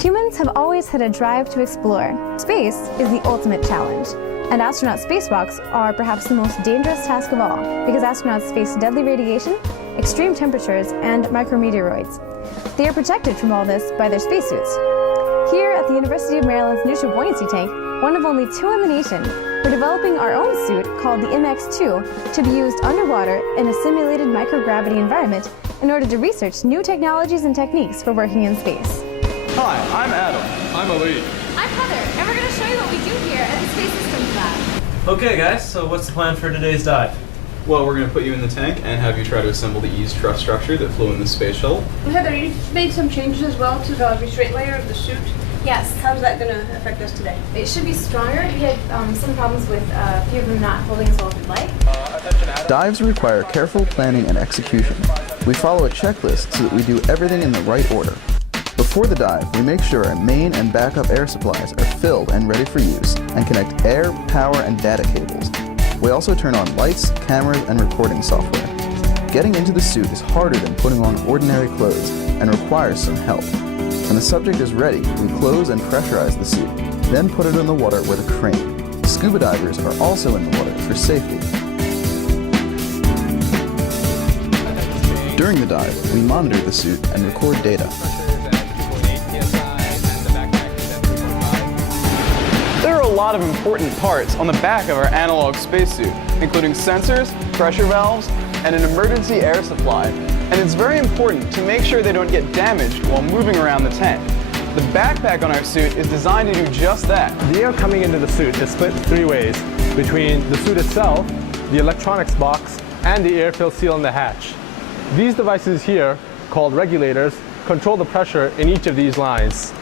Humans have always had a drive to explore. Space is the ultimate challenge, and astronaut spacewalks are perhaps the most dangerous task of all because astronauts face deadly radiation, extreme temperatures, and micrometeoroids. They are protected from all this by their spacesuits. Here at the University of Maryland's Neutral Buoyancy Tank, one of only 2 in the nation, we're developing our own suit called the MX-2 to be used underwater in a simulated microgravity environment in order to research new technologies and techniques for working in space. Hi, I'm Adam. I'm Ali. I'm Heather, and we're going to show you what we do here at the Space Systems Lab. Okay guys, so what's the plan for today's dive? Well, we're going to put you in the tank and have you try to assemble the ease truss structure that flew in the space shuttle. Heather, you made some changes as well to the restraint layer of the suit. Yes. How's that going to affect us today? It should be stronger. We had some problems with a few of them not holding as well as we'd like. Dives require careful planning and execution. We follow a checklist so that we do everything in the right order. Before the dive, we make sure our main and backup air supplies are filled and ready for use, and connect air, power, and data cables. We also turn on lights, cameras, and recording software. Getting into the suit is harder than putting on ordinary clothes and requires some help. When the subject is ready, we close and pressurize the suit, then put it in the water with a crane. Scuba divers are also in the water for safety. During the dive, we monitor the suit and record data. There are a lot of important parts on the back of our Analogue spacesuit, including sensors, pressure valves, and an emergency air supply. And it's very important to make sure they don't get damaged while moving around the tank. The backpack on our suit is designed to do just that. The air coming into the suit is split 3 ways, between the suit itself, the electronics box, and the air-filled seal in the hatch. These devices here, called regulators, control the pressure in each of these lines.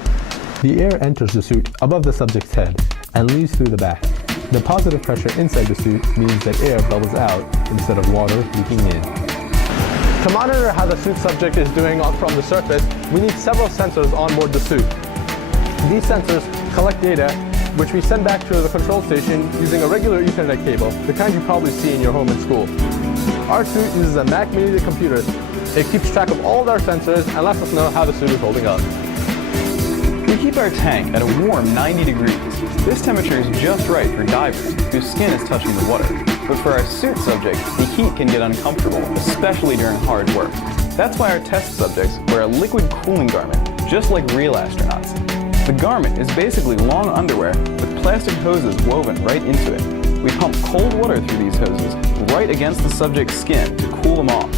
The air enters the suit above the subject's head and leaves through the back. The positive pressure inside the suit means that air bubbles out instead of water leaking in. To monitor how the suit subject is doing from the surface, we need several sensors on board the suit. These sensors collect data, which we send back to the control station using a regular Ethernet cable, the kind you probably see in your home and school. Our suit uses a Mac Mini computer. It keeps track of all of our sensors and lets us know how the suit is holding up. We keep our tank at a warm 90 degrees. This temperature is just right for divers whose skin is touching the water. But for our suit subjects, the heat can get uncomfortable, especially during hard work. That's why our test subjects wear a liquid cooling garment, just like real astronauts. The garment is basically long underwear with plastic hoses woven right into it. We pump cold water through these hoses right against the subject's skin to cool them off.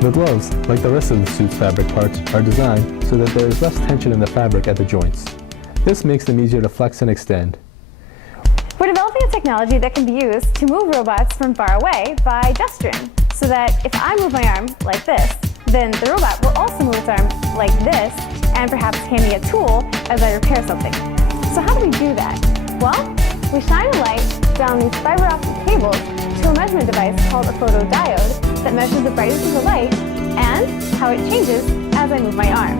The gloves, like the rest of the suit's fabric parts, are designed so that there is less tension in the fabric at the joints. This makes them easier to flex and extend. We're developing a technology that can be used to move robots from far away by gesturing, so that if I move my arm like this, then the robot will also move its arm like this and perhaps hand me a tool as I repair something. So how do we do that? Well, we shine a light down these fiber optic cables to a measurement device called a photodiode that measures the brightness of the light and how it changes as I move my arm.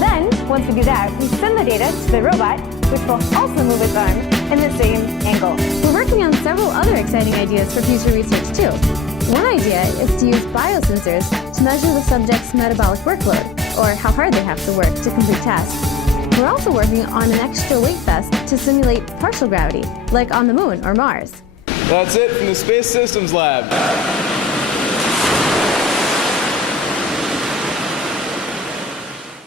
Then, once we do that, we send the data to the robot, which will also move its arm in the same angle. We're working on several other exciting ideas for future research too. One idea is to use biosensors to measure the subject's metabolic workload, or how hard they have to work to complete tasks. We're also working on an extra weight vest to simulate partial gravity, like on the Moon or Mars. That's it from the Space Systems Lab.